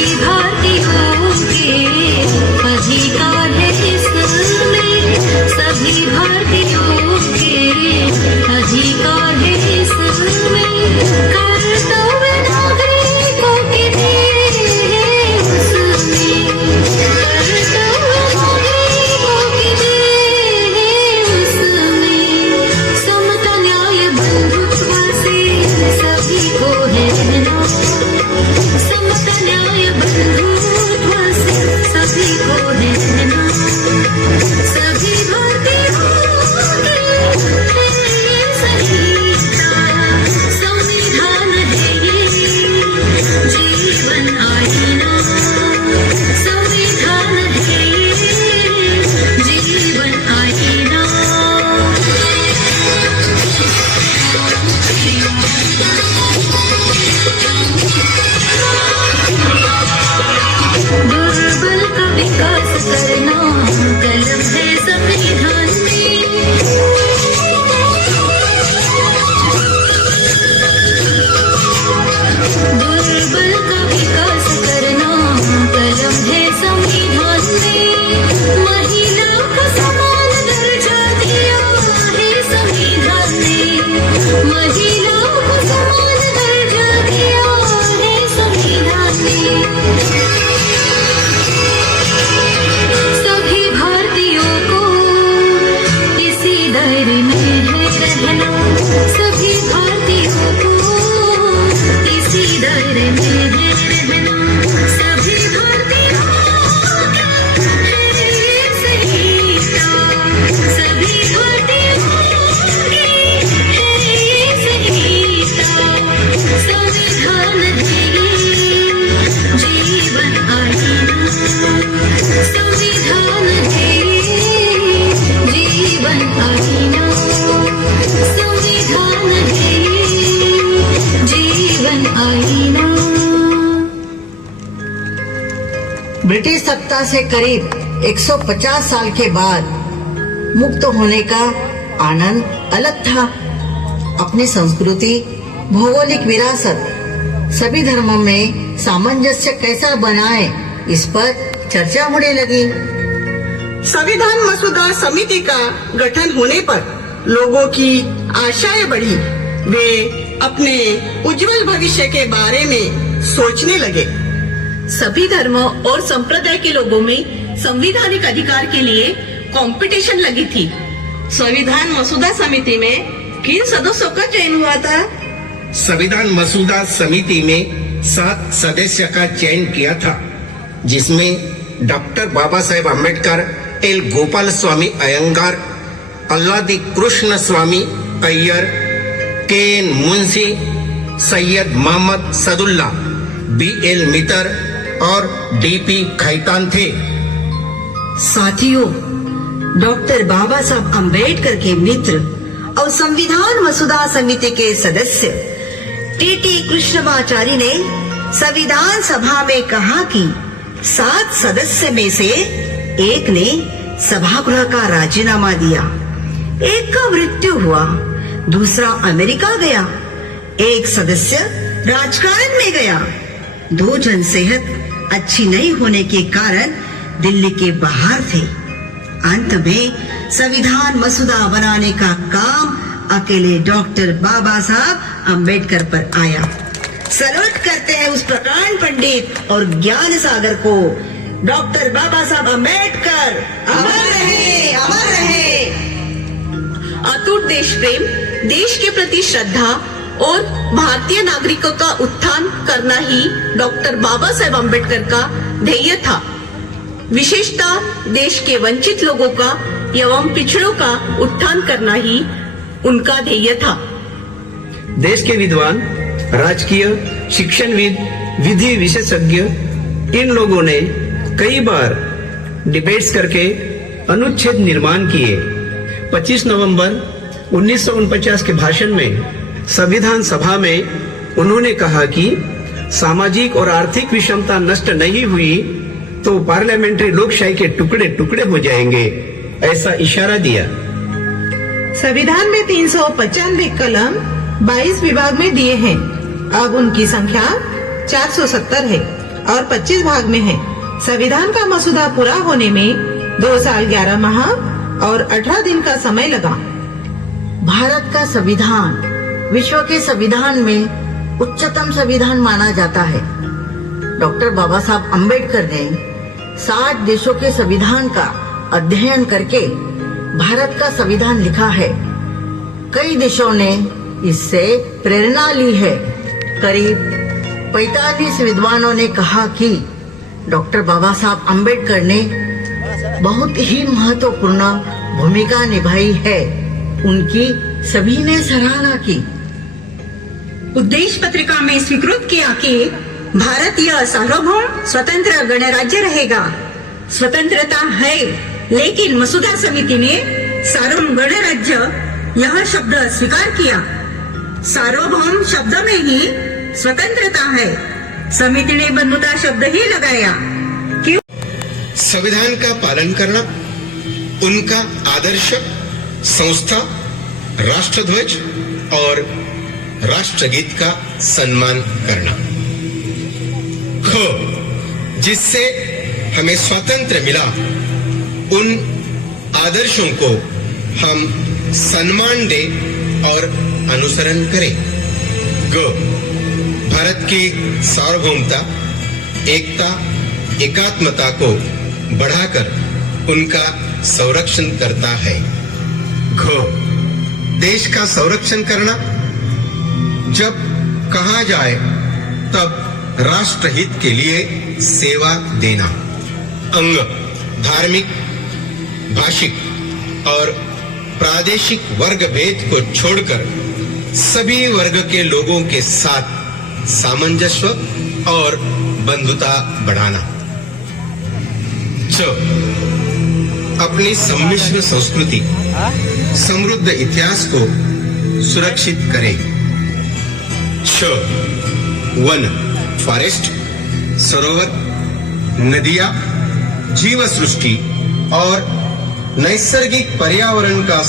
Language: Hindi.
सभी भारतीयों के अधिकार है इसमें, सभी भारतीयों के अधिकार है इसमें, कर्तव्य नागरिकों के दिए उसमें, कर्तव्य नागरिकों के दिए उसमें, समता न्याय बंधुत्व से सभी को है रहना, समता न्याय बंधुत्व से सभी को है रहना, सभी भारतीयों के लिए सही संविधान है ये जीवन आईना, संविधान है ये जीवन आईना। दुर्बल का विकास करना कलम है संविधान में, दुर्बल का विकास करना कलम है संविधान में, महिला को समान दर्जा दिया है संविधान ने, महिला को समान दर्जा दिया है संविधान ने, सभी भारतीयों को इसी दायरे में है रहना, सभी भारतीयों को इसी दायरे में है रहना, सभी भारतीयों के लिए सही सभी भारतीयों के लिए सही संविधान है ये जीवन आईना, संविधान है ये जीवन आईना, संविधान है ये जीवन आईना। ब्रिटिश सत्ता से करीब 150 साल के बाद मुक्त होने का आनंद अलग था। अपनी संस्कृति, भौगोलिक विरासत, सभी धर्मों में सामंजस्य कैसा बनाए, इस पर चर्चा होने लगी। संविधान मसौदा समिति का गठन होने पर लोगों की आशाएं बढ़ी। वे अपने उज्जवल भविष्य के बारे में सोचने लगे। सभी धर्मों और संप्रदाय के लोगों में संवैधानिक अधिकार के लिए कंपटीशन लगी थी। संविधान मसौदा समिति में किन सदस्यों का चयन हुआ था? संविधान मसौदा समिति में 7 सदस्य का चयन किया था, जिसमें डॉक्टर बाबा साहेब अम्बेडकर, एल गोपाल स्वामी अयंगार, अल्लादी कृष्ण स्वामी अय्यर, के एन मुंशी, सैयद मोहम्मद सदुल्ला, BL मितर और DP खैतान थे। साथियों, डॉक्टर बाबा साहब अम्बेडकर के मित्र और संविधान मसौदा समिति के सदस्य TT कृष्णमाचारी ने संविधान सभा में कहा कि 7 सदस्य में से एक ने सभागृह का राजीनामा दिया, एक का मृत्यु हुआ, दूसरा अमेरिका गया, एक सदस्य राजकारण में गया, 2 जन सेहत अच्छी नहीं होने के कारण दिल्ली के बाहर थे। अंत में संविधान मसौदा बनाने का काम अकेले डॉक्टर बाबा साहब अम्बेडकर पर आया। सलूट करते हैं उस प्रकांड पंडित और ज्ञान सागर को। डॉक्टर बाबा साहब अम्बेडकर अमर रहे, अमर रहे। अटूट देश प्रेम, देश के प्रति श्रद्धा और भारतीय नागरिकों का उत्थान करना ही डॉक्टर बाबा साहेब अम्बेडकर का ध्येय था। विशेषतः देश के वंचित लोगों का एवं पिछड़ों का उत्थान करना ही उनका ध्येय था। देश के विद्वान, राजकीय, शिक्षणविद, विधि विशेषज्ञ, इन लोगों ने कई बार डिबेट्स करके अनुच्छेद निर्माण किए। 25 नवंबर 1949 के भाषण में संविधान सभा में उन्होंने कहा कि सामाजिक और आर्थिक विषमता नष्ट नहीं हुई तो पार्लियामेंट्री लोकशाही के टुकड़े टुकड़े हो जाएंगे, ऐसा इशारा दिया। संविधान में 395 कलम 22 विभाग में दिए हैं। अब उनकी संख्या 470 है और 25 भाग में है। संविधान का मसौदा पूरा होने में 2 साल 11 माह और 18 दिन का समय लगा। भारत का संविधान विश्व के संविधान में उच्चतम संविधान माना जाता है। डॉक्टर बाबा साहब अम्बेडकर ने 60 देशों के संविधान का अध्ययन करके भारत का संविधान लिखा है। कई देशों ने इससे प्रेरणा ली है। करीब 45 विद्वानों ने कहा कि डॉक्टर बाबा साहब अम्बेडकर ने बहुत ही महत्वपूर्ण भूमिका निभाई है। उनकी सभी ने सराहना की। उद्देश्य पत्रिका में स्वीकृत किया कि भारतीय सार्वभौम स्वतंत्र गणराज्य रहेगा। स्वतंत्रता है, लेकिन मसौदा समिति ने सार्वभौम गणराज्य यह शब्द स्वीकार किया। सार्वभौम शब्द में ही स्वतंत्रता है। समिति ने बंधुता शब्द ही लगाया। क्यों? संविधान का पालन करना, उनका आदर्श, संस्था, राष्ट्रध्वज और राष्ट्रगीत का सम्मान करना। ख, जिससे हमें स्वातंत्र्य मिला, उन आदर्शों को हम सम्मान दें और अनुसरण करें। ग, भारत की सार्वभौमता, एकता, एकात्मता को बढ़ाकर उनका संरक्षण करता है। घ, देश का संरक्षण करना, जब कहा जाए तब राष्ट्रहित के लिए सेवा देना। अंग, धार्मिक, भाषिक और प्रादेशिक वर्ग भेद को छोड़कर सभी वर्ग के लोगों के साथ सामंजस्य और बंधुता बढ़ाना। च, अपनी सम्मिश्र संस्कृति, समृद्ध इतिहास को सुरक्षित करें। छ, वन, फॉरेस्ट, सरोवर, नदियां, जीव सृष्टि और नैसर्गिक पर्यावरण का